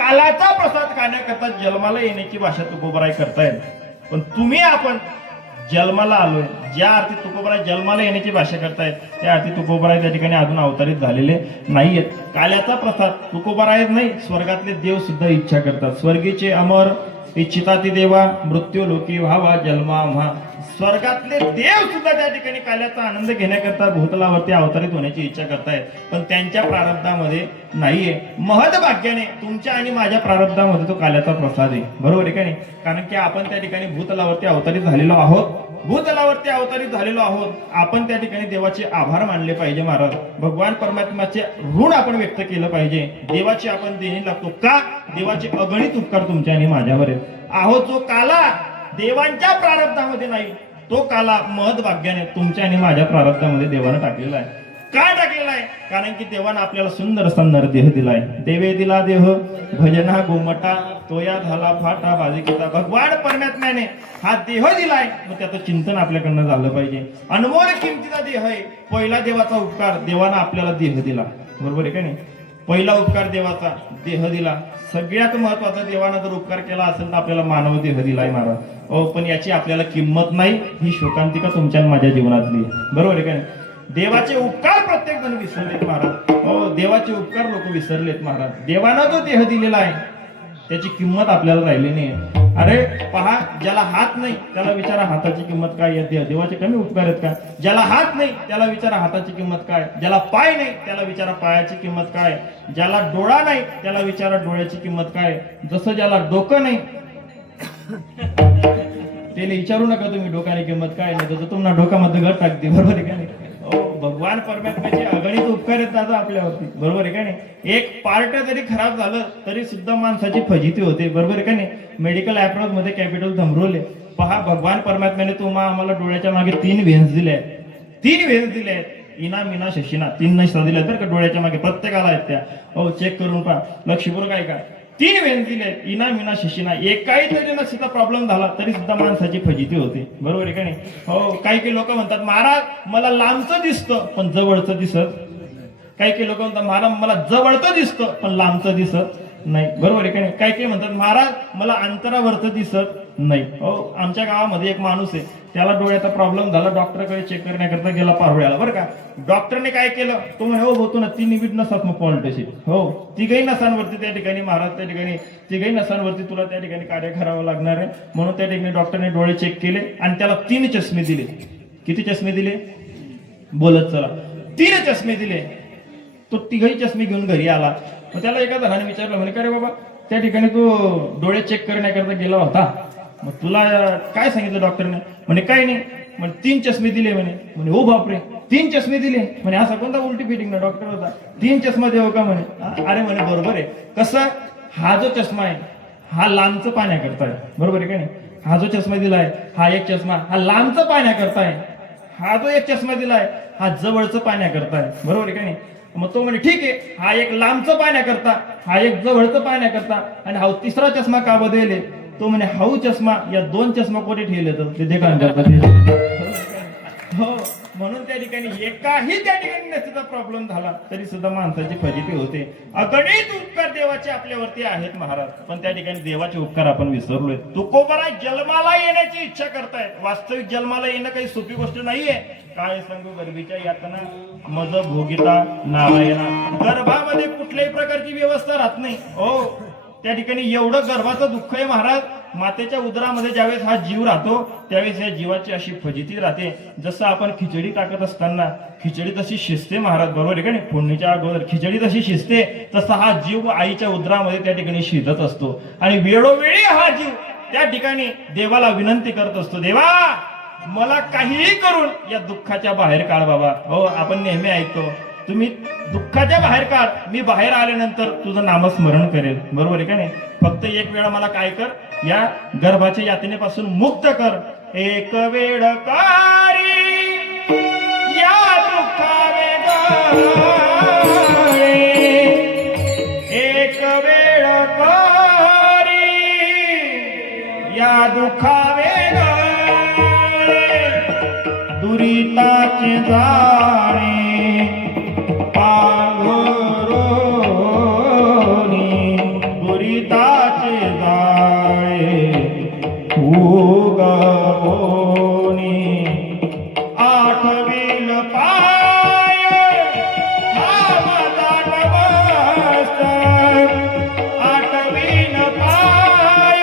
कालाचा प्रसाद खाण्याकरता जन्माला येण्याची भाषा तुकोबराय करतायत. पण तुम्ही आपण जन्माला आलोय, ज्या अर्थी तुकोबराय जन्माला येण्याची भाषा करतायत त्या अर्थी तुकोबराय त्या ठिकाणी अजून अवतरित झालेले नाहीयेत. काल्याचा प्रसाद तुकोबराय नाही, स्वर्गातले देव सुद्धा इच्छा करतात. स्वर्गीचे अमर इच्छिता ती देवा, मृत्यू लोकी व्हावा जन्मा म्हा. स्वर्गातले देव सुद्धा त्या ठिकाणी काल्याचा आनंद घेण्याकरता भूतलावरती अवतरित होण्याची इच्छा करतायत, पण त्यांच्या प्रारब्धामध्ये नाहीये. महदभाग्याने तुमच्या आणि माझ्या प्रारब्धामध्ये तो काल्याचा प्रसाद आहे. बरोबर आहे का नाही? कारण की आपण त्या ठिकाणी भूतलावरती अवतरित झालेलो आहोत. भूतलावरती अवतरित झालेलो आहोत. आपण त्या ठिकाणी देवाचे आभार मानले पाहिजे महाराज. भगवान परमात्म्याचे ऋण आपण व्यक्त केलं पाहिजे. देवाची आपण देणी लागतो का? देवाचे अगणित उपकार तुमच्या आणि माझ्यावर आहेत. आहो जो काला देवांच्या प्रारब्धामध्ये नाही, तो काला महदभाग्याने तुमच्या आणि माझ्या प्रारब्धामध्ये देवानं टाकलेला आहे. काय टाकलेला आहे? कारण की देवानं आपल्याला सुंदर असा नरदेह दिलाय. देवे दिला देह भजना गोमटा, तोया झाला फाटा बाजिकीचा. भगवान परमात्म्याने हा देह दिलाय, मग त्याचं चिंतन आपल्याकडनं झालं पाहिजे. अनमोल किमतीचा देह आहे. पहिला देवाचा उपकार, देवानं आपल्याला देह दिला. बरोबर आहे का नाही? पहिला उपकार देवाचा, देह दिला. सगळ्यात महत्वाचा, देवानं जर उपकार केला असेल तर आपल्याला मानव देह दिलाय महाराज. पण याची आपल्याला किंमत नाही. ही शोकांतिका तुमच्या माझ्या जीवनातली. बरोबर आहे का नाही? देवाचे उपकार प्रत्येक जण विसरलेत महाराज. हो, देवाचे उपकार लोक विसरलेत महाराज. देवानं जो देह दिलेला आहे त्याची किंमत आपल्याला राहिली नाही. अरे पहा, ज्याला हात नाही त्याला विचारा हाताची किंमत काय आहे. देवाचे कमी उपकार आहेत का? ज्याला हात नाही त्याला विचारा हाताची किंमत काय. ज्याला पाय नाही त्याला विचारा पायाची किंमत काय. ज्याला डोळा नाही त्याला विचारा डोळ्याची किंमत काय. जसं ज्याला डोकं नाही त्याला विचारू नका तुम्ही डोक्याने किंमत काय नाही, तसं तुम्हाला डोक्यामध्ये घर टाकते. बरोबर आहे का नाही? भगवान परमात्म्याचे अगणित उपकार आहेत दादा आपल्यावरती. बरोबर आहे का नाही? एक पार्ट जरी खराब झालं तरी सुद्धा माणसाची फजिती होते. बरोबर आहे का नाही? मेडिकल अप्रोच मध्ये कॅपिटल थंबरोले. पहा, भगवान परमात्म्याने तुम्हाला आम्हाला डोळ्याच्या मागे 3 व्हेन्स दिले आहेत. 3 व्हेन्स दिले आहेत. इना मीना शशीना 3 नसा दिल्या तर का डोळ्याच्या मागे प्रत्येकाला आहेत त्या. हो, चेक करून पहा, लक्षपूर्वक आहे का? 3 व्हेन्स दिले, इना मीना शशीना. एकाही तरी नशीचा प्रॉब्लेम झाला तरी सुद्धा माणसाची फजिती होते. बरोबर आहे का नाही? हो, काही लोक म्हणतात महाराज मला लांबचं दिसतं पण जवळचं दिसत. काही लोक म्हणतात महाराज मला जवळचं दिसतं पण लांबचं दिसत नाही. बरोबर आहे का नाही? काही म्हणतात महाराज मला अंतरावरचं दिसत नाही. हो, आमच्या गावामध्ये एक माणूस आहे, त्याला डोळ्याचा प्रॉब्लेम झाला. डॉक्टरकडे चेक करण्याकरता गेला पारोळ्याला. बरं का, डॉक्टरने काय केलं, तो म्हणे हो होतो ना 3 निबिड नसात मग पॉलिटिशी. हो, 3ही नसांवरती त्या ठिकाणी महाराज त्या ठिकाणी 3ही नसांवरती तुला त्या ठिकाणी कार्य करावं लागणार आहे. म्हणून त्या ठिकाणी डॉक्टरने डोळे चेक केले आणि त्याला 3 चष्मे दिले. किती चष्मे दिले? बोलत चला. 3 चष्मे दिले. तो 3ही चष्मे घेऊन घरी आला. मग त्याला एका जणाने विचारलं, म्हणे का रे बाबा त्या ठिकाणी तू डोळे चेक करण्याकरता गेला होता, मग तुला काय सांगितलं डॉक्टरने? म्हणे काही नाही, म्हणे 3 चष्मे दिले म्हणे. म्हणे हो बापरे 3 चष्मे दिले. म्हणे असा कोणता उलटी फिटिंग ना डॉक्टर होता, 3 चष्मा देऊ का म्हणे. अरे म्हणे बरोबर आहे. कसं, हा जो चष्मा आहे हा लांबचं पाहण्याकरता आहे. बरोबर आहे का नाही? हा जो चष्मा दिलाय हा एक चष्मा हा लांबचं पाहण्याकरता आहे. हा जो एक चष्मा दिलाय हा जवळचं पाहण्याकरता आहे. बरोबर आहे का नाही? मग तो म्हणे ठीक आहे, हा एक लांबचं पाहण्याकरता हा एक जवळचं पाहण्याकरता आणि हा 3रा चष्मा का बदलले? तो म्हणे हाऊ चष्मा या 2 चष्मा कोणी ठेवले तर ते देखा करतात. हो, म्हणून त्या ठिकाणी एकाही त्या ठिकाणी नसता प्रॉब्लेम झाला तरी सुद्धा माणसाची फजिती होते. अगणित उपकार देवाचे आपल्यावरती आहेत महाराज, पण त्या ठिकाणी देवाचे उपकार आपण विसरलोय. तुकोबराय जन्माला येण्याची इच्छा करतायत. वास्तविक जन्माला येणं काही सोपी गोष्ट नाहीये. काय सांगू, गर्भीच्या यातना मज भोगिता नारायणा. गर्भामध्ये कुठल्याही प्रकारची व्यवस्था राहत नाही. हो, त्या ठिकाणी एवढं गर्भाचं दुःख आहे महाराज. मातेच्या उदरामध्ये ज्यावेळेस हा जीव राहतो त्यावेळेस या जीवाची अशी फजिती राहते. जसं आपण खिचडी टाकत असताना खिचडी तशी शिजते महाराज. बरोबर आहे का नाही? फोडणीच्या अगोदर खिचडी तशी शिजते, तसा हा जीव आईच्या उदरामध्ये त्या ठिकाणी शिजत असतो. आणि वेळोवेळी हा जीव त्या ठिकाणी देवाला विनंती करत असतो, देवा मला काहीही करून या दुःखाच्या बाहेर काढ बाबा. हो, आपण नेहमी ऐकतो तुम्ही दुःखाच्या बाहेर काढ, मी बाहेर आल्यानंतर तुझं नामस्मरण करेल. बरोबर आहे का नाही? फक्त एक वेळा मला काय कर, या गर्भाच्या यातनेपासून मुक्त कर. एक वेळ कारी या दुःखावे गाळे, एक वेळ कारी या दुःखावे गाळे, दुरिताचे जाणे पांघरोनी, दुरिताचे पिताचे जाळे उगवोनी आठवीन पाय हा माझा नवस आठवीन पाय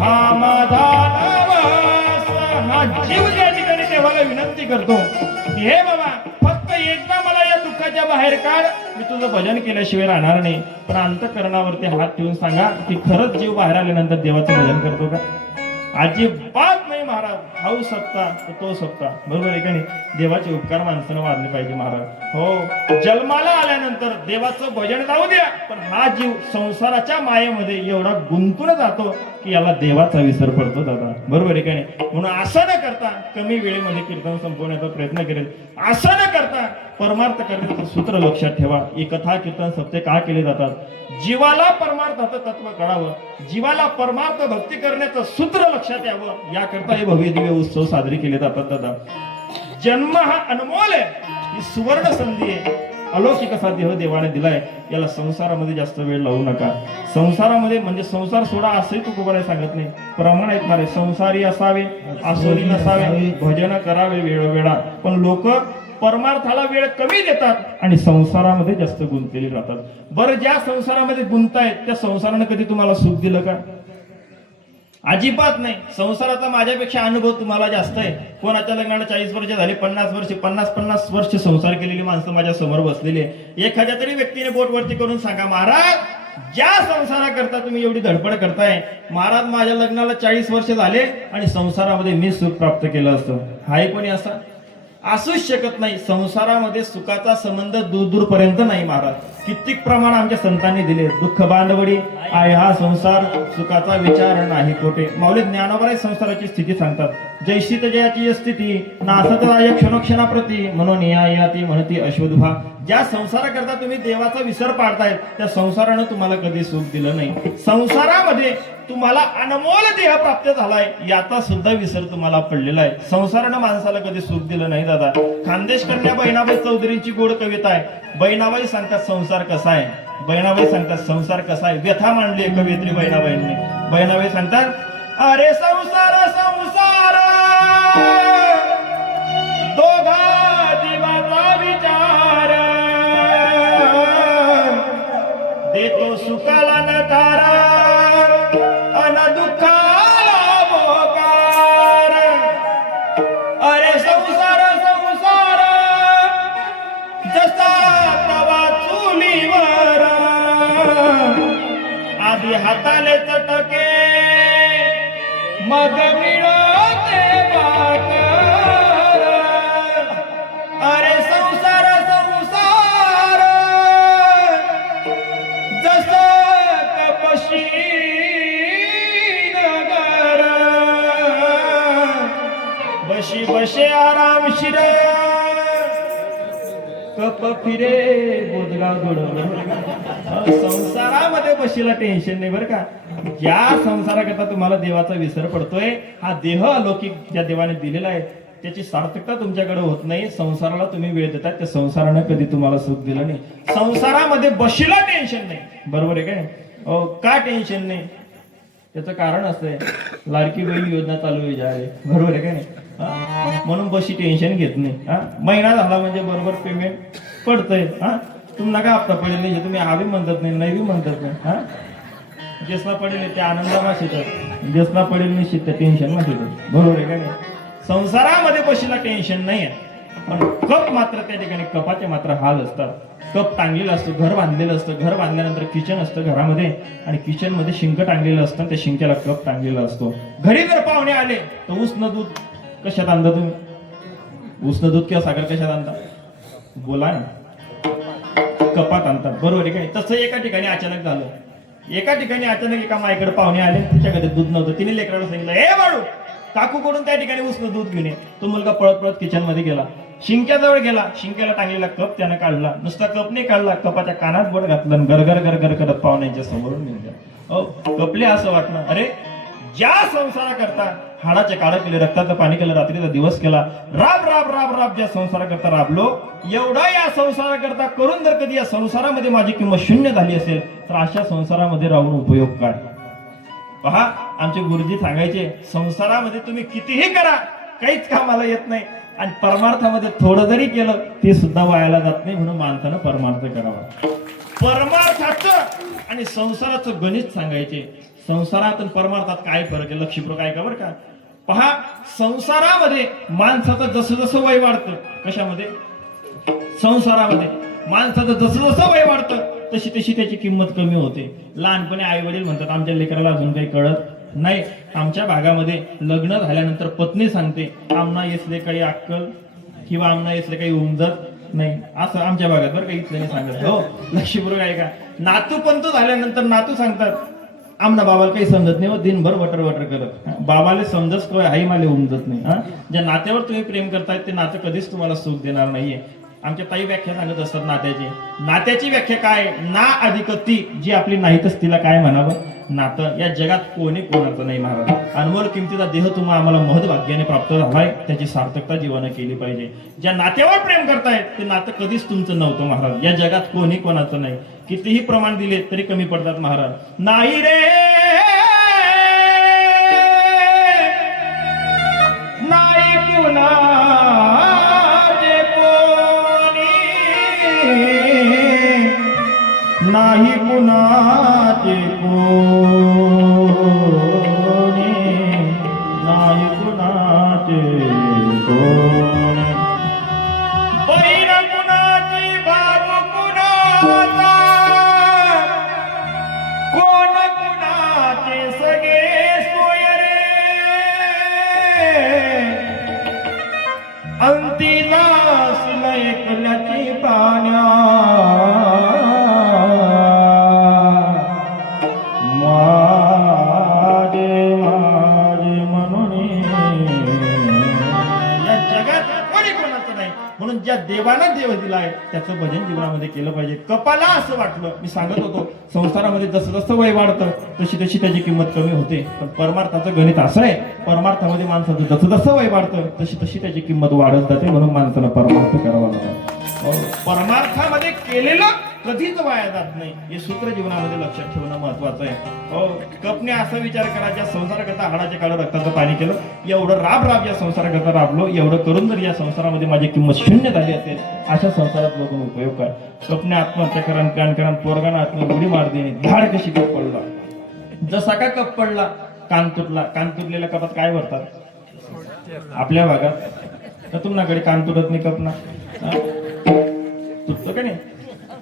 हा माझा नवस हा जीव त्या ठिकाणी देवाला विनंती करतो की हे बाबा फक्त एकदा मला या दुःखाच्या बाहेर काढ मी तुझं भजन केल्याशिवाय राहणार नाही पण अंतःकरणावरती हात ठेवून सांगा की खरंच जीव बाहेर आल्यानंतर देवाचं भजन करतो का अजिबात नाही महाराज हाऊ सत्ता तो सत्ता बरोबर आहे का नाही देवाचे उपकार माणसानं वाढले पाहिजे महाराज हो जन्माला आल्यानंतर देवाचं भजन जाऊ द्या पण हा जीव संसाराच्या मायेमध्ये एवढा गुंतून जातो की याला देवाचा विसर पडतो दादा बरोबर आहे का नाही म्हणून असं न करता कमी वेळेमध्ये कीर्तन संपवण्याचा प्रयत्न करेल असं न करता परमार्थ करण्याचं सूत्र लक्षात ठेवा ही कथा कीर्तन सप्ते का केले जातात जीवाला परमार्थाचं तत्व कळावं जीवाला परमार्थ भक्ती करण्याचं सूत्र लक्षात यावं याकरता हे भव्य दिव्य उत्सव साजरे केले जातात दादा जन्म हा अनमोल आहे ही सुवर्ण संधी आहे अलौकिक असा देह देवाने दिलाय याला संसारामध्ये जास्त वेळ लावू नका संसारामध्ये म्हणजे संसार सोडा असंही तुकोबाने सांगत नाही प्रमाण आहेत मारे संसारी असावे आसोरी नसावे भजन करावे वेळोवेळा पण लोक परमार्थाला वेळ कमी देतात आणि संसारामध्ये जास्त गुंतलेले राहतात बरं ज्या संसारामध्ये गुंतायत त्या संसाराने कधी तुम्हाला सुख दिलं का अजिबात नाही संसाराचा माझ्यापेक्षा अनुभव तुम्हाला जास्त आहे कोणाच्या लग्नाला 40 वर्ष झाले 50 वर्ष 50 वर्ष संसार केलेली माणसं माझ्या समोर बसलेली आहे एखाद्या तरी व्यक्तीने बोट वरती करून सांगा महाराज ज्या संसाराकरता तुम्ही एवढी धडपड करताय महाराज माझ्या लग्नाला 40 वर्ष झाले आणि संसारामध्ये मी सुख प्राप्त केलं असतं हाय कोणी असा असूच शकत नाही संसारामध्ये सुखाचा संबंध दूर दूर पर्यंत नाही महाराज कित्येक प्रमाण आमच्या संतांनी दिले दुःख बांधवडी आहे हा संसार सुखाचा विचार नाही कोठे माऊली ज्ञानोबराय संसाराची स्थिती सांगतात जैशी तजयाची स्थिती नासत राय क्षणोक्षणाप्रती म्हणून याती म्हणती अश्वदुभा ज्या संसाराकरता तुम्ही देवाचा विसर पाडताय त्या संसारानं तुम्हाला कधी सुख दिलं नाही संसारामध्ये तुम्हाला अनमोल देह प्राप्त झालाय याचा सुद्धा विसर तुम्हाला पडलेला आहे संसारानं माणसाला कधी सुख दिलं नाही दादा खानदेश कन्या बहिणाबाई चौधरींची गोड कविता आहे बहिणाबाई सांगतात संसार कसा आहे बहिणाबाई सांगतात संसार कसा आहे व्यथा मांडली कवयित्री बहिणाबाईंनी बहिणाबाई सांगतात अरे संसार संसार दोघा जीवाचा विचार देतो सुखाला नकार अन दुःखाला मोकार अरे संसार संसार जसा तवा चुलीवर आधी हाताले चटके मग मिळते भाकर अरे संसार संसार जसा कपशी नगर बशी बशे आरामशीर कप फिरे बोधगा गोड संसारामध्ये बशीला टेन्शन नाही बरं का ज्या संसाराकरता तुम्हाला देवाचा विसर पडतोय हा देह अलौकिक ज्या देवाने दिलेला आहे त्याची सार्थकता तुमच्याकडे होत नाही संसाराला तुम्ही वेळ देतात त्या संसारानं कधी तुम्हाला सुख दिलं नाही संसारामध्ये बशीला टेन्शन नाही बरोबर आहे काय का टेन्शन नाही त्याचं कारण असंय लाडकी बहीण योजना चालू आहे जा रे बरोबर आहे का नाही म्हणून बशी टेन्शन घेत नाही महिना झाला म्हणजे बरोबर पेमेंट पडतंय तुम्हाला काय हप्ता पडेल नाही तुम्ही हवी म्हणतात नाही म्हणतात नाही जेसना पडेल ते आनंदामा शिकत जेसना पडेल नाही शिकत टेन्शन मा शिकत बरोबर आहे का नाही संसारामध्ये बशीला टेन्शन नाही आहे पण कप मात्र त्या ठिकाणी कपाचे मात्र हाल असतात कप टांगलेलं असतं घर बांधलेलं असतं घर बांधल्यानंतर किचन असतं घरामध्ये आणि किचन मध्ये शिंक टांगलेलं असतं त्या शिंक्याला कप टांगलेला असतो घरी जर पाहुणे आले तर उष्ण दूध कशात आणता तुम्ही उष्ण दूध किंवा साखर कशात आणता बोला ना कपात आणतात बरोबर आहे काय तसं एका ठिकाणी अचानक झालं एका ठिकाणी अचानक एका माईकडे पाहुणे आले तिच्याकडे दूध नव्हतं तिने लेकराला सांगितलं हे बाळू काकूकडून त्या ठिकाणी उष्ण दूध घेऊन ये तो मुलगा पळत पळत किचन मध्ये गेला शिंक्याजवळ गेला शिंक्याला टांगलेला कप त्यानं काढला नुसता कप नाही काढला कपाच्या कानात बोट घातलं गरगर गरगर करत पाहुण्यांच्या समोरून निघाला कपले असं वाटलं अरे ज्या संसाराकरता हाडाचे काळं केले, रक्ताचं पाणी केलं, रात्रीचा दिवस केला, राब राब राब राब ज्या संसाराकरता राबलो, एवढा या संसाराकरता करून जर कधी या संसारामध्ये माझी किंमत शून्य झाली असेल तर अशा संसारामध्ये राहून उपयोग काय? पहा, आमचे गुरुजी सांगायचे, संसारामध्ये तुम्ही कितीही करा काहीच कामाला येत नाही, आणि परमार्थामध्ये थोडं जरी केलं ते सुद्धा वायाला जात नाही. म्हणून माणसानं परमार्थ करावा. परमार्थाचं आणि संसाराचं गणित सांगायचे. संसारात आणि परमार्थात काय फरक आहे लक्षपूर्वक ऐका बरं का. पहा, संसारामध्ये माणसाचं जसं जसं वय वाढतं, कशामध्ये? संसारामध्ये माणसाचं जसं जसं वय वाढतं तशी तशी त्याची किंमत कमी होते. लहानपणी आई वडील म्हणतात आमच्या लेकराला अजून काही कळत नाही. आमच्या भागामध्ये लग्न झाल्यानंतर पत्नी सांगते आमना येसले काही अक्कल किंवा आमना येसले काही उमजत नाही, असं आमच्या भागात बरं काही इथलं नाही सांगत. हो, लक्षपूर्वक आहे का. नातू पंतू झाल्यानंतर नातू सांगतात आमना बाबाला काही समजत नाही, दिनभर वटर वटर करत, बाबाला समजत काय आई मला उमजत नाही. ज्या नात्यावर तुम्ही प्रेम करताय ते नातं कधीच तुम्हाला सुख देणार नाहीये. आमच्या ताई व्याख्या सांगत असतात नात्याची. नात्याची व्याख्या काय? ना अधिक ती, जी आपली नाहीतच तिला काय म्हणावं? नातं. या जगात कोणी कोणाचं नाही महाराज. अनमोल किमतीचा देह तुम्हाला आम्हाला महत्भाग्याने प्राप्त झालाय, त्याची सार्थकता जीवानं केली पाहिजे. ज्या नात्यावर प्रेम करतायत ते नातं कधीच तुमचं नव्हतं महाराज. या जगात कोणी कोणाचं नाही. कितीही प्रमाण दिले तरी कमी पडतात महाराज. नाही रे नाही कुणाचे कोणी, नाही कुणाचे कोणी, नाही कुणाचे कोणी. बहीण कुणाची भाऊ कुणाचा, कोण कुणाचे सगळे सोयरे, अंतीला सिला एकल्याची पाण्या, माझे माझे म्हणून. या जगात कोणी कोणाचं नाही. म्हणून ज्या देवानं देव दिलाय त्याचं भजन जीवनामध्ये केलं पाहिजे. कपाला असं वाटलं, मी सांगत होतो, संसारामध्ये जसं जसं वय वाढतं तशी तशी त्याची किंमत कमी होते. पण परमार्थाचं गणित असं आहे, परमार्थामध्ये माणसाचं जसं जसं वय वाढतं तशी तशी त्याची किंमत वाढत जाते. म्हणून माणसानं परमार्थ करावा लागतो. परमार्थामध्ये केलेलं कधीच वाया जात नाही, हे सूत्र जीवनामध्ये लक्षात ठेवणं महत्वाचं आहे. हो, कपने असा विचार करा, ज्या संसाराकरता हाडाच्या काळं रक्ताचं पाणी केलं, एवढं राब राब या संसाराकरता राबलो, एवढं करून जर या संसारामध्ये माझी किंमत शून्य झाली असेल, अशा संसारात बघून उपयोग काय. कपने आत्महत्या करा, कान करा, पोरगाना आत्म उडी मार देणे, झाड कशी कप पडला. जसा का कप पडला कान तुटला. कान तुटलेल्या कपात काय भरतात? आपल्या भागात तर तुमच्याकडे कान तुटत नाही, कप ना तुटतो का नाही,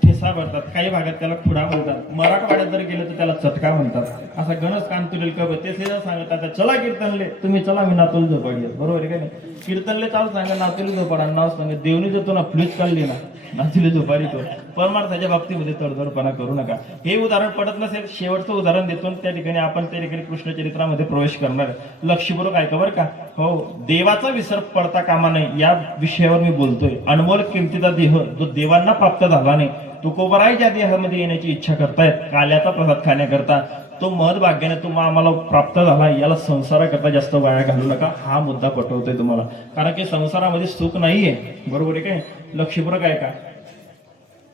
ठेसा भरतात. काही भागात त्याला खुडा म्हणतात. मराठवाड्यात जर गेलं तर त्याला चटका म्हणतात. असा गणच कान तुटेल कप. ते सांगतात चला कीर्तनले, तुम्ही चला मी नातोली झोपाडी, बरोबर आहे का नाही. कीर्तनले चालू सांगा नातोली झोपाडा, नाव सांगा देवनी देतो ना, फ्लूज काढली ना, नातोली झोपाडी तो. परमार्थाच्या बाबतीमध्ये तडजोडपणा करू नका. हे उदाहरण पडत नसेल, शेवटचं उदाहरण देतो. त्या ठिकाणी आपण त्या ठिकाणी कृष्ण चरित्रामध्ये प्रवेश करणार. लक्षपूर्वक ऐका बरं का. हो, देवाचा विसर पडता कामा नाही या विषयावर मी बोलतोय. अनमोल किमतीचा देह जो देवांना प्राप्त झाला नाही, तुकोबराय ज्या देहामध्ये येण्याची इच्छा करतायत काल्याचा प्रसाद खाण्याकरता, तो महत्भाग्याने तुम्हाला आम्हाला प्राप्त झाला. याला संसाराकरता जास्त वाया घालू नका. हा मुद्दा पटवतोय तुम्हाला, कारण की संसारामध्ये सुख नाहीये, बरोबर आहे काय. लक्षपूर्वक आहे का.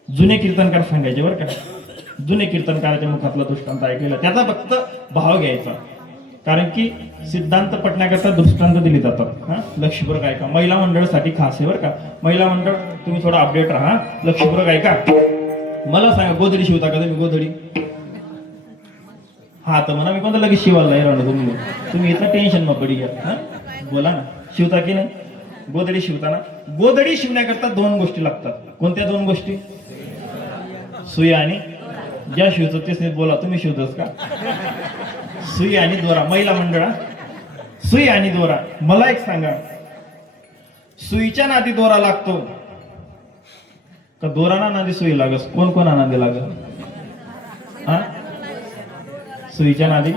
जुने कीर्तनकार सांगायचे बरं का. जुने कीर्तनकाराच्या मुखातला दृष्टांत ऐकलेला, त्याचा फक्त भाव घ्यायचा, कारण की सिद्धांत पटण्याकरता दृष्टांत दिली जातात. लक्षपूर्वक ऐका. महिला मंडळासाठी खास आहे बरं का. महिला मंडळ तुम्ही थोडा अपडेट राहा. लक्षपूर्वक ऐका. मला सांगा, गोधडी शिवता का तुम्ही? गोधडी हा तर म्हणा, मी कोणतं लगेच शिवायला नाही राहणार. तुम्ही इथं टेन्शन मग पडी घ्या. बोला ना, शिवता की नाही? गोधडी शिवताना, गोधडी शिवण्याकरता दोन गोष्टी लागतात. कोणत्या दोन गोष्टी? सुई आणि ज्या शिवतो तेच नाही. बोला, तुम्ही शिवतोस का? सुई आणि दोरा. महिला मंडळा, सुई आणि दोरा. मला एक सांगा, सुईच्या नादी दोरा लागतो का दोराना नादी सुई लागस? कोण कोण आनंदी लागल? सुईच्या नादी,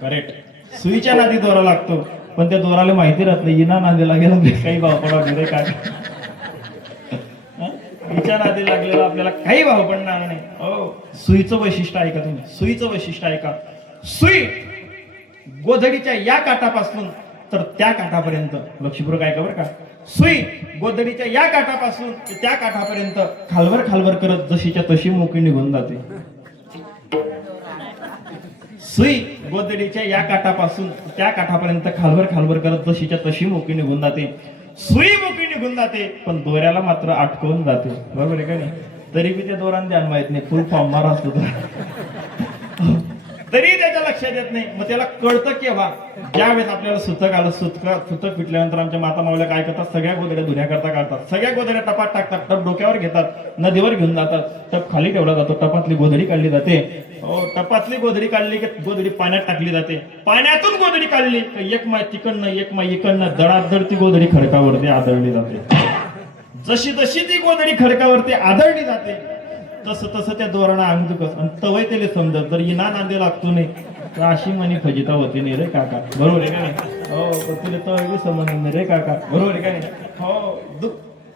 करेक्ट. सुईच्या नादी दोरा लागतो, पण त्या दोराला माहिती राहत नाही इना नादी लागेल काही भाव पडा रे काय. हिच्या नादी लागलेला आपल्याला काही भाव पडणार नाही. हो, सुईचं वैशिष्ट्य आहे का तुम्ही? सुईचं वैशिष्ट्य आहे का? सुई गोधडीच्या या काठापासून तर त्या काठापर्यंत, लक्षपूर्वक ऐका बरं का, सुई गोधडीच्या या काठापासून ते त्या काठापर्यंत खालवर खालवर करत जशीच्या तशी मोकळी निघून जाते. सुई गोधडीच्या या काठापासून त्या काठापर्यंत खालवर खालवर करत जशीच्या तशी मोकळी निघून जाते. सुई मोकळी निघून जाते पण दोऱ्याला मात्र अटकवून जाते. बरोबर आहे का नाही? तरी बी त्या दोरांना ध्यान माहित नाही, फुल फॉर्म मारा असतो तरी त्याच्या लक्षात येत नाही. मग त्याला कळतं केव्हा, ज्या वेळेस आपल्याला सुतक आलं, सुतक पिटल्यानंतर आमच्या माता मावल्या काय करतात, सगळ्या गोधड्या धुण्या करता काढतात, सगळ्या गोधड्या टपात टाकतात, टप डोक्यावर घेतात, नदीवर घेऊन जातात, टप खाली ठेवला जातो, टपातली गोधडी काढली जाते. टपातली गोधडी काढली की गोधडी पाण्यात टाकली जाते, पाण्यातून गोधडी काढली की एक माय तिकडनं एक माय इकडनं दडादड ती गोधडी खडकावरती आदळली जाते. जशी जशी ती गोधडी खडकावरती आदळली जाते तसं तसं त्या दोरांना अंग दुखत आणि तवय त्याला समजत जर इना नांदे लागतो नाही तर अशी मनी फजिता होती नाही रे काका. बरोबर आहे का नाही? हो, तुला तवय समज नाही रे काका. बरोबर आहे का नाही? हो,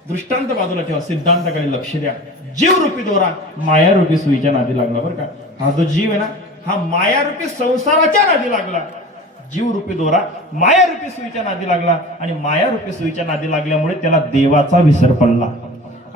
दृष्टांत बाजूला ठेवा, सिद्धांताकडे लक्ष द्या. जीव रूपी दोरा माया रूपी सुईच्या नादी लागला. बरं का, हा जो जीव आहे ना हा माया रूपी संसाराच्या नादी लागला. जीव रूपी दोरा माया रूपी सुईच्या नादी लागला आणि माया रूपी सुईच्या नादी लागल्यामुळे त्याला देवाचा विसर पडला.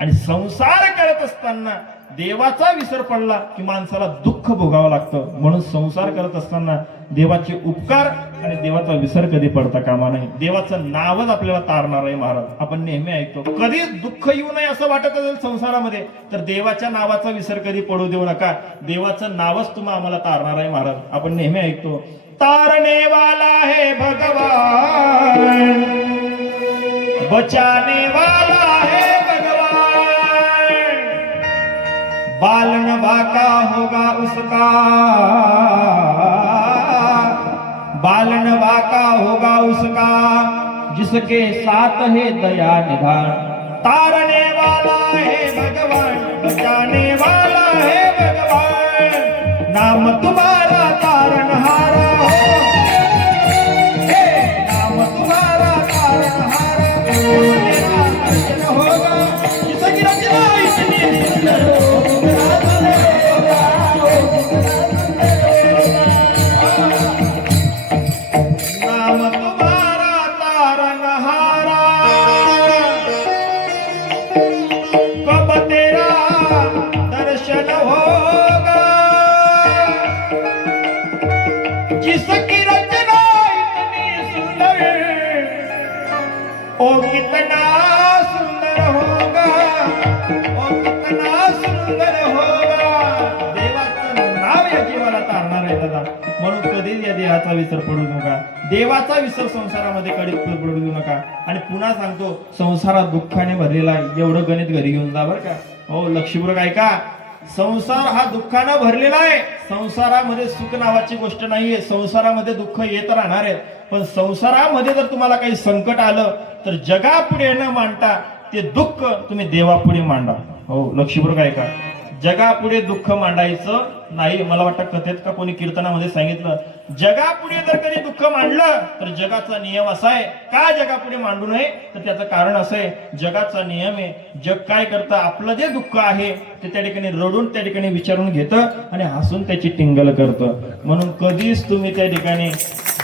आणि संसार करत असताना देवाचा विसर पडला की माणसाला दुःख भोगावं लागतं. म्हणून संसार करत असताना देवाचे उपकार आणि देवाचा विसर कधी पडता कामा नाही. देवाचं नावच आपल्याला तारणार आहे महाराज. आपण नेहमी ऐकतो कधी दुःख येऊ नये असं वाटत असेल संसारामध्ये तर देवाच्या नावाचा विसर कधी पडू देऊ नका. देवाचं नावच तुम्हाला आम्हाला तारणार आहे महाराज. आपण नेहमी ऐकतो तारने वाला है भगवान, बचाने वाला है बालन बाका होगा उसका, बालन बाका होगा उसका जिसके साथ है दया निधान. तारने वाला है भगवान, बचाने वाला है भगवान, नाम तुम्हारा तारनहारा हो, नाम तुम्हारा तारनहारा तेरा दर्शन होगा जिसकी रचना इतनी सुंदर हो. जिसकी रचना इतनी सुंदर, ओ कितना सुंदर होगा, ओ कितना सुंदर होगा. देवाचं नाव या जीवाला तारणार आहे दादा. म्हणून कधीच या देवाचा विसर पडू नका. देवाचा विसर संसारामध्ये कधी पडू देऊ नका. आणि पुन्हा सांगतो संसारात दुःखाने भरलेला आहे, एवढं गणित घरी घेऊन जा बरं का. हो, लक्षपूर्वक ऐका. संसार हा दुःखानं भरलेला आहे. संसारामध्ये सुख नावाची गोष्ट नाहीये. संसारामध्ये दुःख येत राहणार आहे. पण संसारामध्ये जर तुम्हाला काही संकट आलं तर जगापुढे न मांडता ते दुःख तुम्ही देवापुढे मांडा. हो, लक्षपूर्वक ऐका. जगापुढे दुःख मांडायचं नाही. मला वाटतं कथेत का कोणी कीर्तनामध्ये सांगितलं जगापुढे जर कधी दुःख मांडलं तर जगाचा नियम असा आहे. का जगापुढे मांडू नये तर त्याचं कारण असं आहे, जगाचा नियम आहे. जग काय करतं, आपलं जे दुःख आहे ते त्या ठिकाणी रडून त्या ठिकाणी विचारून घेतं आणि हसून त्याची टिंगल करतं. म्हणून कधीच तुम्ही त्या ठिकाणी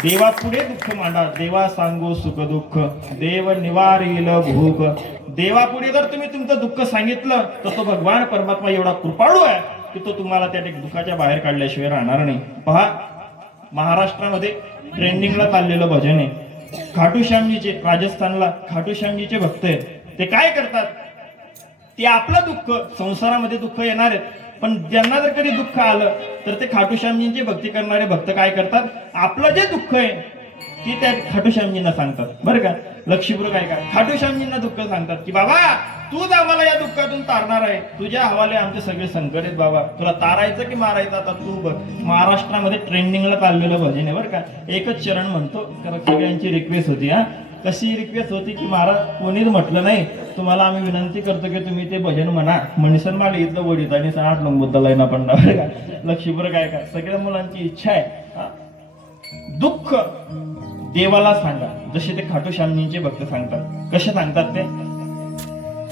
देवापुढे दुःख मांडा. देवा सांगू सुख दुःख, देव निवारील भूक. देवापुढे जर तुम्ही तुमचं दुःख सांगितलं तर तो भगवान परमात्मा एवढा कृपाळू आहे की तो तुम्हाला त्या दुःखाच्या बाहेर काढल्याशिवाय राहणार नाही. पहा, महाराष्ट्रामध्ये ट्रेंडिंगला चाललेलं भजन आहे खाटूश्यामजीचे. राजस्थानला खाटूश्यामजीचे भक्त आहेत. ते काय करतात, ते आपलं दुःख, संसारामध्ये दुःख येणार आहेत पण ज्यांना जर कधी दुःख आलं तर ते खाटूश्यामजींची भक्ती करणारे भक्त काय करतात, आपलं जे दुःख आहे ती त्या खाटूश्यामजींना सांगतात. बरं का, लक्षपूर्वक आहे का. खाटूश्यामजींना दुःख सांगतात की बाबा तूच आम्हाला या दुःखातून तारणार आहे, तुझ्या हवाले आमचे सगळे संकट आहेत बाबा, तुला तारायचं की मारायचं आता तू बघ. महाराष्ट्रामध्ये ट्रेंडिंगला चाललेलं भजन आहे बरं का. एकच चरण म्हणतो कारण सगळ्यांची रिक्वेस्ट होती. हा, कशी रिक्वेस्ट होती की महाराज कोणीच म्हटलं नाही, तुम्हाला आम्ही विनंती करतो की तुम्ही ते भजन म्हणा. म्हणसन मला इथलं वडीत आणि 8 लंबुद्दाला येणार पण बरं का. लक्षपूर्वक आहे का. सगळ्या मुलांची इच्छा आहे दुःख देवाला सांगा, जसे ते खाटूश्यामजींचे भक्त सांगतात. कसे सांगतात ते,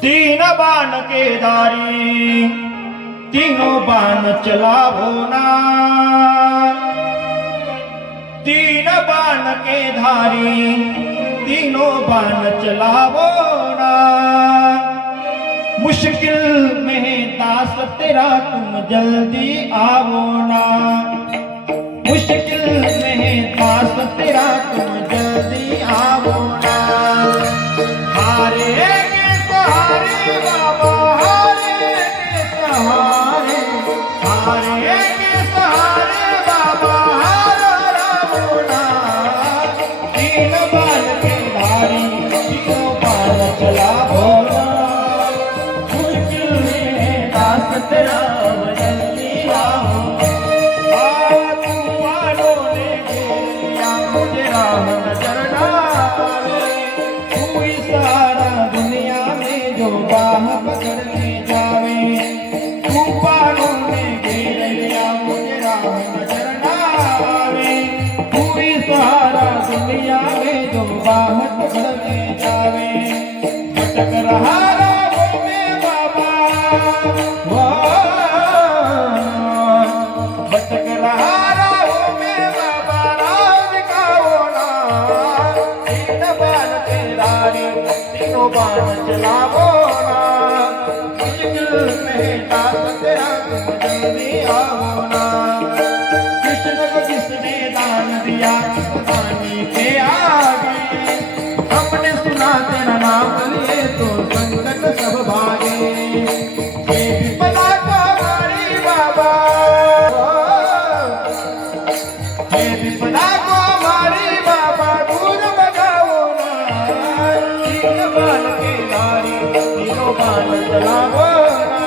तीन बाण केदारी तीनों बाण चलावो ना, तीन के धारी तीनों बाण चलावो ना, मुश्किल में दास तेरा तुम जल्दी आवो ना, मुश्किल में दास तेरा तुम जल्दी आवो ना। हारे के सहारे बाबा हारे के सहारे, हारे के सहारे बाबा हारा रावो ना, तीन बाण के धारी तीनों बाण चलावो ना, मुश्किल में दास तेरा जल्दी आवो। मुझे राह नजर ना आवे, तू ही सारा दुनिया में जो बाह पकड़ ले जावे, तूफानों में घेर लिया मुझे राह नजर ना आवे, तू ही सारा दुनिया में जो बाह पकड़ ले जावे। भटक रहा राहों में बाबा, भटक रहा राहों में बाबा, राज दिखाओ ना, तीन बाण के धारी तीनों बाण चलावो ना, मुश्किल में दास तेरा तुम जल्दी आओ ना। कृष्ण को जिसने दान दिया दानी पे आ गए, हमने सुना तेरा नाम लिए तो संकट सब भागे, ये विपदा को हमारी बाबा, ये विपदा को हमारी बाबा दूर भगाओ ना, तीन बाण के धारी तीनों बाण चलावो ना,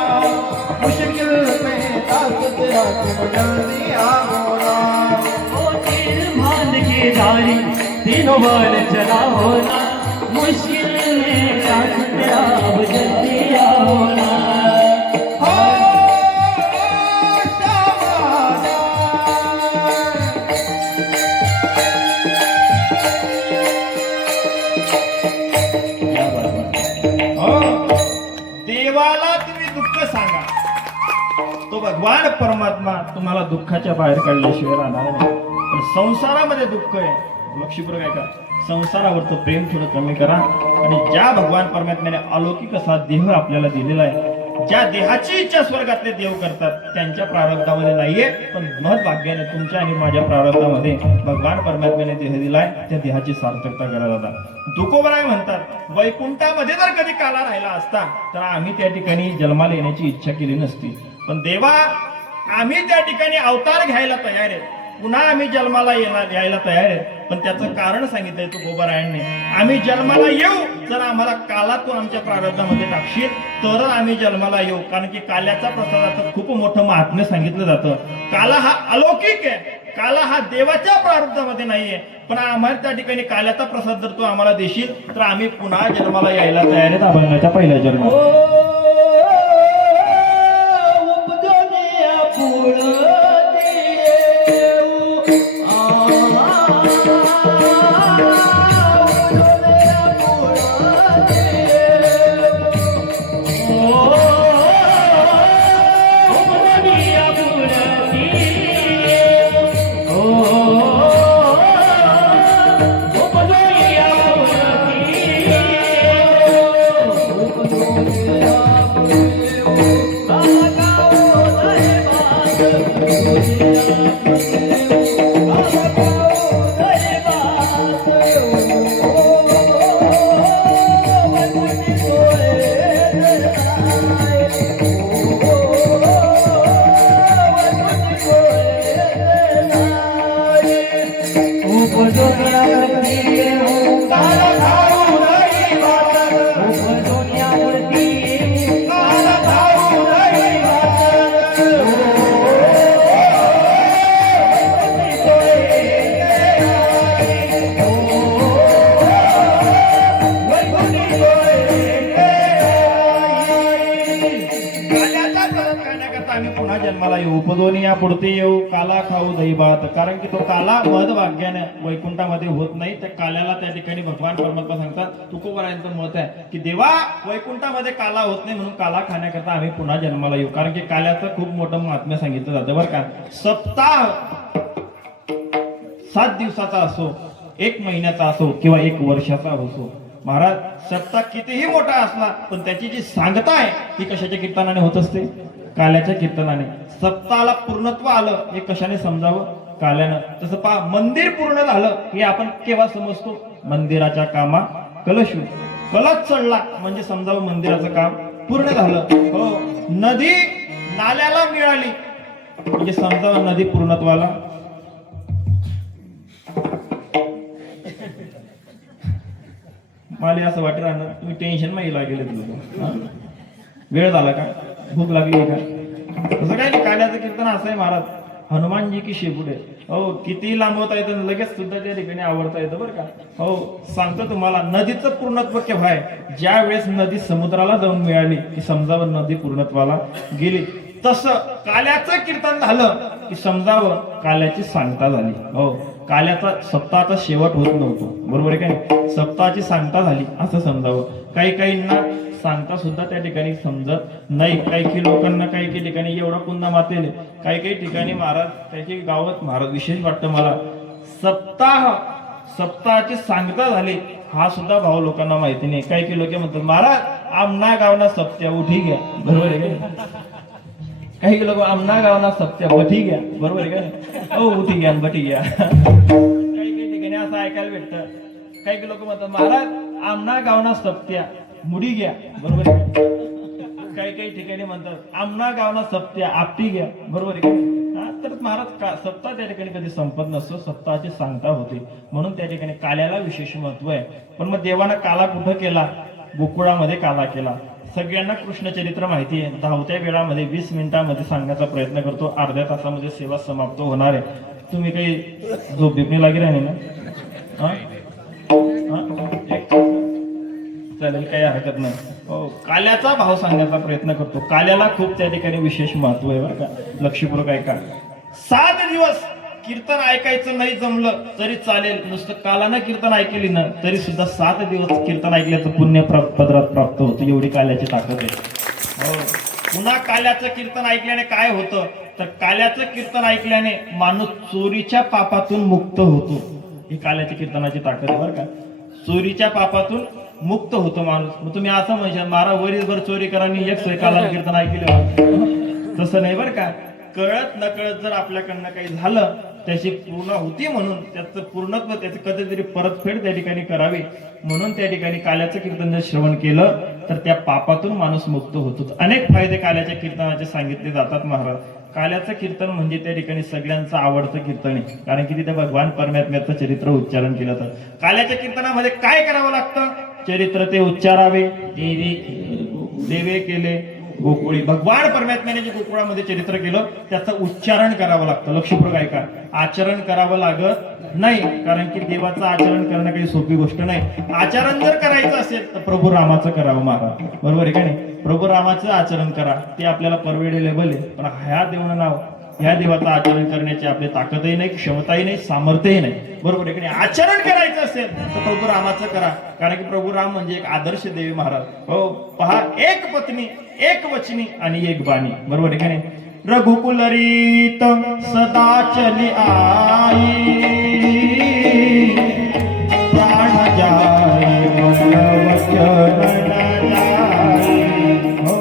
मुश्किल में दास तेरा तुम जल्दी आओ ना। ओ तीन बाण के धारी तीनों बाण चलाओ ना, मुश्किल में दास तेरा अब जल्दी आओ ना। हो शाबाश, हो देवाला तुम्ही दुःख सांगा, तो भगवान परमात्मा तुम्हाला दुःखाच्या बाहेर काढल्याशिवाय राहणार नाही. पण संसारामध्ये दुःख आहे, लक्षपूर्वक आहे का, संसारावरचं प्रेम थोडं कमी करा. आणि ज्या भगवान परमात्म्याने अलौकिक असा देह आपल्याला दिलेला आहे, ज्या देहाची इच्छा स्वर्गातले देव करतात त्यांच्या प्रारब्धामध्ये नाहीये, पण महत्भाग्याने तुमच्या आणि माझ्या प्रारब्धामध्ये भगवान परमात्म्याने देह दिलाय, त्या देहाची सार्थकता करा दादा. तुकोबराय म्हणतात वैकुंठामध्ये जर कधी काला राहिला असता तर आम्ही त्या ठिकाणी जन्माला येण्याची इच्छा केली नसती, पण देवा आम्ही त्या ठिकाणी अवतार घ्यायला तयार आहे, पुन्हा आम्ही जन्माला यायला तयार आहे. पण त्याचं कारण सांगितलंय तुकोबरायांनी, आम्ही जन्माला येऊ जर आम्हाला काला तू आमच्या प्रारब्धामध्ये टाकशील तर आम्ही जन्माला येऊ. कारण की काल्याचा प्रसादाचं खूप मोठं महात्म्य सांगितलं जातं. काला हा अलौकिक आहे, काला हा देवाच्या प्रारब्धामध्ये नाहीये, पण आम्हाला त्या ठिकाणी काल्याचा प्रसाद जर तू आम्हाला देशील तर आम्ही पुन्हा जन्माला यायला तयार आहेत अभंगाच्या पहिल्या जन्मात. जन्माला येऊ, उपदोनिया पुढते येऊ, काला खाऊ दही भात. कारण की तो काला महत्भाग्याने वैकुंठामध्ये होत नाही, त्या काल्याला त्या ठिकाणी भगवान परमात्मा सांगतात. तुकोबरायांचं मत आहे की देवा वैकुंठामध्ये काला होत नाही म्हणून काला खाण्याकरता आम्ही पुन्हा जन्माला येऊ. कारण की काल्याचं खूप मोठं महात्म्य सांगितलं जातं बरं का. सप्ताह 7 दिवसाचा असो 1 महिन्याचा असो किंवा 1 वर्षाचा असो, महाराज सप्ताह कितीही मोठा असला पण त्याची जी सांगता आहे ती कशाच्या कीर्तनाने होत असते? काल्याच्या कीर्तनाने. सप्ताहाला पूर्णत्व आलं हे कशाने समजावं? काल्यानं. तसं पहा, मंदिर पूर्ण झालं हे आपण केव्हा समजतो? मंदिराच्या कामा कलश कलश चढला म्हणजे समजावं मंदिराचं काम पूर्ण झालं. हो, नदी नाल्याला मिळाली म्हणजे समजावं नदी पूर्णत्वाला. मला असं वाटत राहणार तुम्ही टेन्शन मध्ये लागेल तुला. वेळ झाला का? भूक लागली का? तसं काय नाही. काल्याचं कीर्तन असं आहे महाराज, हनुमानजी की शेपुटे. हो, किती लांबवता येतं लगेच सुद्धा त्या ठिकाणी आवडता येतं बरं का. हो, सांगतो तुम्हाला, नदीचं पूर्णत्व केव्हा आहे? ज्या वेळेस नदी समुद्राला जाऊन मिळाली की समजावं नदी पूर्णत्वाला गेली. तसं काल्याचं कीर्तन झालं की समजावं काल्याची सांगता झाली. हो, काल्याचा सप्ताहाचा शेवट होत नव्हतो, बरोबर आहे काय? सप्ताहाची सांगता झाली असं समजावं. काहींना सांगता सुद्धा त्या ठिकाणी समजत नाही. काही लोकांना काही ठिकाणी एवढा पुन्हा मातेल, काही ठिकाणी महाराज त्याची गावात महाराज विशेष वाटतं मला, सप्ताहाची सांगता झाली हा सुद्धा भाव लोकांना माहिती नाही. काही लोक म्हणतात महाराज आमना गावना सप्त्या उठी घ्या, बरोबर आहे का? काही लोक आमना गावना सप्त्या बठी घ्या, बरोबर आहे का? हो, उठी घ्या बठी घ्या. काही ठिकाणी असं ऐकायला भेटतं. काही लोक म्हणतात महाराज आमना गावना सप्त्या मुडी घ्या, बरोबर आहे. काही ठिकाणी म्हणतात आमना गावना सप्त्या आपटी घ्या, बरोबर आहे. तर महाराज सप्ताह त्या ठिकाणी कधी संपत नसतो, सप्ताहाची सांगता होते. म्हणून त्या ठिकाणी काल्याला विशेष महत्व आहे. पण मग देवानं काला कुठं केला? गोकुळामध्ये काला केला. सगळ्यांना कृष्ण चरित्र माहिती आहे. धावत्या वेळामध्ये 20 मिनिटांमध्ये सांगण्याचा प्रयत्न करतो. अर्ध्या तासामध्ये सेवा समाप्त होणार आहे. तुम्ही काही झोप बिपणी लागे राहिले ना? चालेल, काही हरकत नाही. हो, काल्याचा भाव सांगण्याचा प्रयत्न करतो. काल्याला खूप त्या ठिकाणी विशेष महत्व आहे बरं का. लक्षपूर्वक ऐका. 7 दिवस कीर्तन ऐकायचं नाही जमलं तरी चालेल, नुसतं कालानं कीर्तन ऐकली ना तरी सुद्धा 7 दिवस कीर्तन ऐकल्याचं पुण्य पदरात प्राप्त होतं. एवढी काल्याची ताकद आहे. हो, पुन्हा काल्याचं कीर्तन ऐकल्याने काय होतं तर काल्याचं कीर्तन ऐकल्याने माणूस चोरीच्या पापातून मुक्त होतो. ही काल्याच्या कीर्तनाची ताकद आहे बरं का. चोरीच्या पापातून मुक्त होतो माणूस. मग तुम्ही असं म्हणशाल महाराज वरीसभर चोरी करा आणि एक काला कीर्तन ऐकलं, तसं नाही बरं का. कळत नकळत जर आपल्याकडनं काही झालं त्याची पूर्णाहुती म्हणून त्याचं पूर्णत्व त्याचं कधीतरी परतफेड त्या ठिकाणी करावी म्हणून त्या ठिकाणी काल्याचं कीर्तन जर श्रवण केलं तर त्या पापातून माणूस मुक्त होतो. अनेक फायदे काल्याच्या कीर्तनाचे सांगितले जातात महाराज. काल्याचं कीर्तन म्हणजे त्या ठिकाणी सगळ्यांचं आवडतं कीर्तन आहे, कारण की तिथे भगवान परमात्म्याचं चरित्र उच्चारण केलं जातं. काल्याच्या कीर्तनामध्ये काय करावं लागतं? चरित्र ते उच्चारावे. देवे केले गोकुळी. भगवान परमात्म्याने जे गोकुळामध्ये चरित्र केलं त्याचं उच्चारण करावं लागतं. लक्षपूर्वक ऐका. आचरण करावं लागत नाही, कारण की देवाचं आचरण करणं काही सोपी गोष्ट नाही. आचरण जर करायचं असेल तर प्रभू रामाचं करावं महाराज, बरोबर आहे का नाही? प्रभू रामाचं आचरण करा, ते आपल्याला परवेडेलेबल आहे. पण ह्या देवाचं नाव, ह्या देवाचं आचरण करण्याची आपली ताकदही नाही, क्षमताही नाही, सामर्थ्यही नाही, बरोबर आहे की नाही? आचरण करायचं असेल तर प्रभू रामाचं करा, कारण की प्रभू राम म्हणजे एक आदर्श देवी महाराज. हो, पहा, एक पत्नी, एक वचनी आणि एक बाणी, बरोबर आहे की नाही? रघुकुलरीत सदा चली आई, प्राण जाई मन वचन जाई. हो,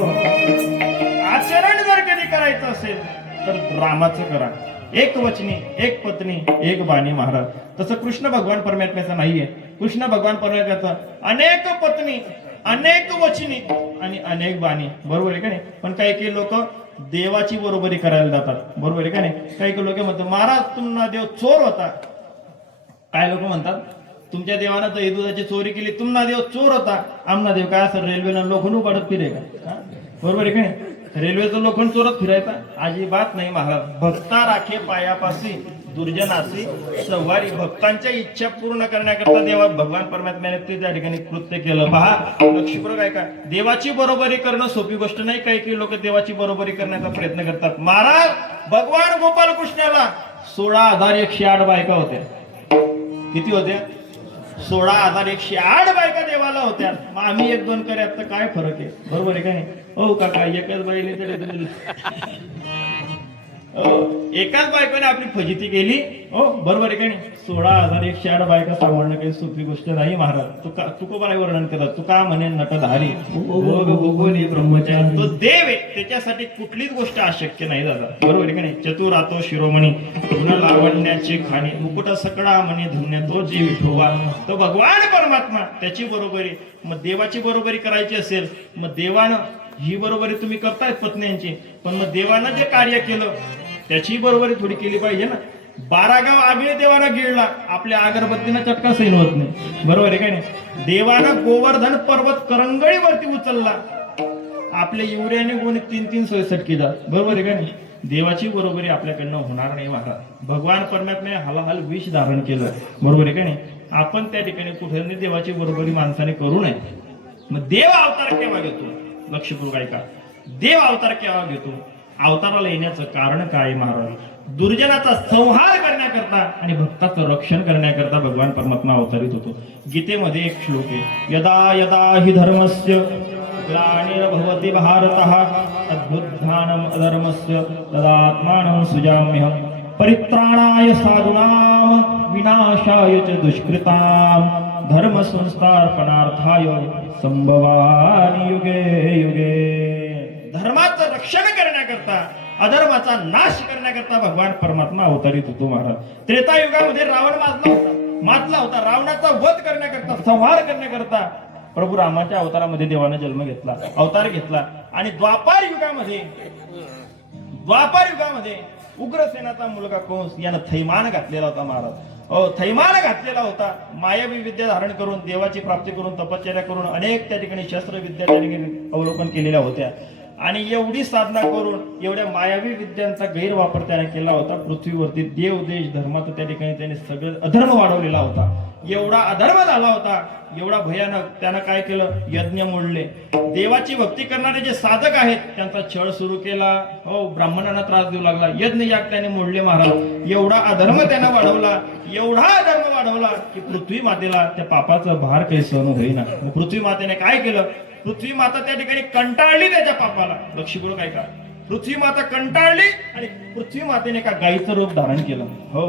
आचरण जर कधी करायचं असेल तर रामाचं करा. एक वचनी, एक पत्नी, एक बाणी महाराज. तसं कृष्ण भगवान परमात्म्याचं नाहीये. कृष्ण भगवान परमात्म्याचं अनेक पत्नी, अनेक वचनी आणि अनेक बाणी, बरोबर आहे का नाही? पण काही लोक देवाची बरोबरी करायला जातात, बरोबर आहे का नाही? काही लोक म्हणतात महाराज तुमना देव चोर होता. काय लोक म्हणतात तुमच्या देवानं दही दुधाची चोरी केली, तुमना देव चोर होता. आमना देव काय असं रेल्वेनं लोखंड उपाडत फिरे का? बरोबर आहे का नाही? रेल्वेचं लोखंड चोरत फिरायचा अजिबात नाही महाराज. भक्ता राखे पायापासी दुर्जनासी सवारी. भक्तांच्या इच्छा पूर्ण करण्याकरता देवा भगवान परमात्म्याने ते त्या ठिकाणी कृत्य केलं. पहा, लक्षपूर्वक ऐका. देवाची बरोबरी करणं सोपी गोष्ट नाही. काही लोक देवाची बरोबरी करण्याचा प्रयत्न करतात. महाराज भगवान गोपाल कृष्णाला 16,108 बायका होत्या. किती होत्या? 16,108 बायका देवाला होत्या. मग आम्ही 1-2 कर्यात तर काय फरक आहे, बरोबर आहे का नाही? हो काका, एकच बाईने तरी एकाच बायकोने आपली फजिती केली. हो बरोबर आहे का नाही? 16,108 बायका सांभाळणं काही सोपी गोष्ट नाही महाराज. तुकोबाने वर्णन केलं. तुका म्हणे नटधारी भोग भोगोनी ब्रह्मचारी. तो देव आहे, त्याच्यासाठी कुठलीच गोष्ट अशक्य नाही दादा. बरोबर आहे का नाही? चतुरातो शिरोमणी गुण लावण्याची खाणी मुकुट सकळा म्हणे धन्य तो जे विठोबा. तो भगवान परमात्मा, त्याची बरोबरी. मग देवाची बरोबरी करायची असेल, मग देवानं ही बरोबरी तुम्ही करतायत पत्न्यांची, पण मग देवानं जे कार्य केलं त्याची बरोबरी थोडी केली पाहिजे ना. 12 गाव आगळे देवानं गिळला, आपल्या अगरबत्तीनं चटका सैन होत नाही. बरोबर आहे का नाही? देवानं गोवर्धन पर्वत करंगळीवरती उचलला, आपल्या युरियाने गुण 366 केला. बरोबर आहे का नाही? देवाची बरोबरी आपल्याकडनं होणार नाही महाराज. भगवान परमात्म्याने हलाहल विष धारण केलं. बरोबर आहे का नाही? आपण त्या ठिकाणी कुठे देवाची बरोबरी माणसाने करू नये. मग देव अवतार केव्हा घेतो? लक्षपूर्वक ऐका. देव अवतार केव्हा घेतो? अवताराला येण्याचं कारण काय महाराज? दुर्जनाचा संहार करण्याकरता आणि भक्ताचं रक्षण करण्याकरता भगवान परमात्मा अवतरित होतो. गीतेमध्ये एक श्लोक आहे, यदा यदा हि धर्मस्य ग्लानिर्भवति भारतः अद्भुतानम् अधर्मस्य तदात्मानं सृजाम्यहम् परित्राणाय साधूनां विनाशाय च दुष्कृतां धर्म संस्थापनार्थाय संभवामि युगे युगे. धर्माचं रक्षण करण्याकरता, अधर्माचा नाश करण्याकरता भगवान परमात्मा अवतरित होतो महाराज. त्रेतायुगामध्ये रावण माजला होता. रावणाचा वध करण्याकरता, संहार करण्याकरता प्रभू रामाच्या अवतारामध्ये देवाने जन्म घेतला, अवतार घेतला. आणि द्वापार युगामध्ये उग्रसेनाचा मुलगा कंस यानं थैमान घातलेला होता महाराज. थैमान घातलेला होता. मायावी विद्या धारण करून, देवाची प्राप्ती करून, तपश्चर्या करून, अनेक त्या ठिकाणी शस्त्रविद्या त्या ठिकाणी अवलोकन केलेल्या होत्या. आणि एवढी साधना करून, एवढ्या मायावी विद्यांचा गैरवापर त्याने केला होता. पृथ्वीवरती देव देश धर्मात त्या ठिकाणी त्याने सगळं अधर्म वाढवलेला होता. एवढा अधर्म झाला होता, एवढा भयानक. त्यानं काय केलं? यज्ञ मोडले. देवाची भक्ती करणारे जे साधक आहेत त्यांचा छळ सुरू केला. हो, ब्राह्मणांना त्रास देऊ लागला. यज्ञ याग त्याने मोडले महाराज. एवढा अधर्म त्यानं वाढवला, एवढा अधर्म वाढवला की पृथ्वी मातेला त्या पापाचा भार काही सहन होईना. पृथ्वी मातेने काय केलं? पृथ्वी माता त्या ठिकाणी कंटाळली त्याच्या पापाला. लक्षपूर्वक ऐका. पृथ्वी माता कंटाळली आणि पृथ्वी मातेने का गायीचं रूप धारण केलं. हो,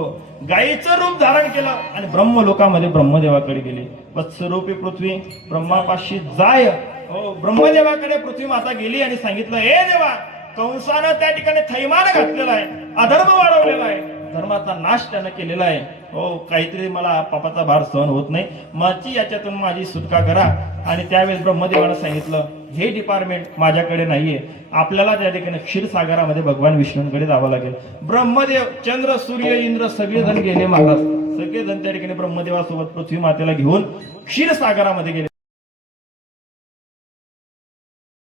गायीचं रूप धारण केलं आणि ब्रह्मलोकामध्ये ब्रह्मदेवाकडे गेले. वत्सरूपी पृथ्वी ब्रह्मापाशी जाय. हो, ब्रह्मदेवाकडे पृथ्वी माता गेली आणि सांगितलं, हे देवा, कंसानं त्या ठिकाणी थैमान घातलेला आहे, अधर्म वाढवलेला आहे, धर्माचा नाश त्यानं केलेला आहे. हो, काहीतरी मला पापाचा भार सहन होत नाही, माझी याच्यातून माझी सुटका करा. आणि त्यावेळेस ब्रह्मदेवानं सांगितलं, हे डिपार्टमेंट माझ्याकडे नाहीये, आपल्याला त्या ठिकाणी क्षीरसागरामध्ये भगवान विष्णूंकडे जावं लागेल. ब्रह्मदेव, चंद्र, सूर्य, इंद्र सगळेजण गेले महाराज. सगळेजण त्या ठिकाणी ब्रह्मदेवासोबत पृथ्वी मातेला घेऊन क्षीरसागरामध्ये गेले.